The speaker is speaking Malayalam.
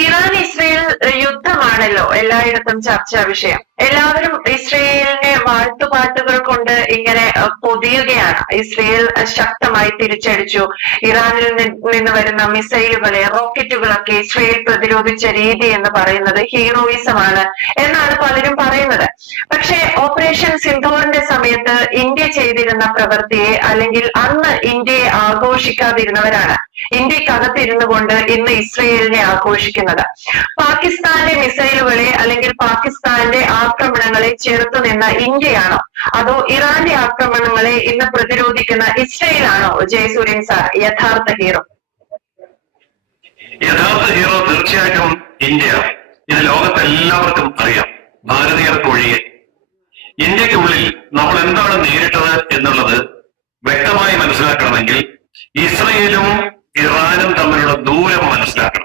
ഇറാൻ ഇസ്രയേൽ യുദ്ധമാണല്ലോ എല്ലായിടത്തും ചർച്ചാ വിഷയം. എല്ലാവരും ഇസ്രയേലിനെ വാഴ്ത്തുപാട്ടുകൾ കൊണ്ട് ഇങ്ങനെ പൊതിയുകയാണ്. ഇസ്രയേൽ ശക്തമായി തിരിച്ചടിച്ചു, ഇറാനിൽ നിന്ന് വരുന്ന മിസൈലുകളെ, റോക്കറ്റുകളൊക്കെ ഇസ്രയേൽ പ്രതിരോധിച്ച രീതി എന്ന് പറയുന്നത് ഹീറോയിസമാണ് എന്നാണ് പലരും പറയുന്നത്. പക്ഷേ ഓപ്പറേഷൻ സിന്ദൂറിന്റെ സമയത്ത് ഇന്ത്യ ചെയ്തിരുന്ന പ്രവൃത്തിയെ, അല്ലെങ്കിൽ അന്ന് ഇന്ത്യയെ ആഘോഷിക്കാതിരുന്നവരാണ് ഇന്ത്യക്കകത്തിരുന്നു കൊണ്ട് ഇന്ന് ഇസ്രയേലിനെ ആഘോഷിക്കുന്നത്. പാകിസ്ഥാന്റെ മിസൈലുകളെ അല്ലെങ്കിൽ പാകിസ്ഥാന്റെ ആക്രമണങ്ങളെ ചെറുത്തു നിന്ന ഇന്ത്യയാണോ, അതോ ഇറാന്റെ ആക്രമണങ്ങളെ ഇന്ന് പ്രതിരോധിക്കുന്ന ഇസ്രയേലാണോ ജയസൂര്യൻ സാർ യഥാർത്ഥ ഹീറോ? യഥാർത്ഥ ഹീറോ തീർച്ചയായിട്ടും ഇന്ത്യയാണ്. ഇത് ലോകത്തെല്ലാവർക്കും അറിയാം, ഭാരതീയർക്കൊഴികെ. ഇന്ത്യക്കുള്ളിൽ നമ്മൾ എന്താണ് നേരിട്ടത് എന്നുള്ളത് വ്യക്തമായി മനസ്സിലാക്കണമെങ്കിൽ ഇസ്രയേലും ഇറാനും തമ്മിലുള്ള ദൂരം മനസ്സിലാക്കണം.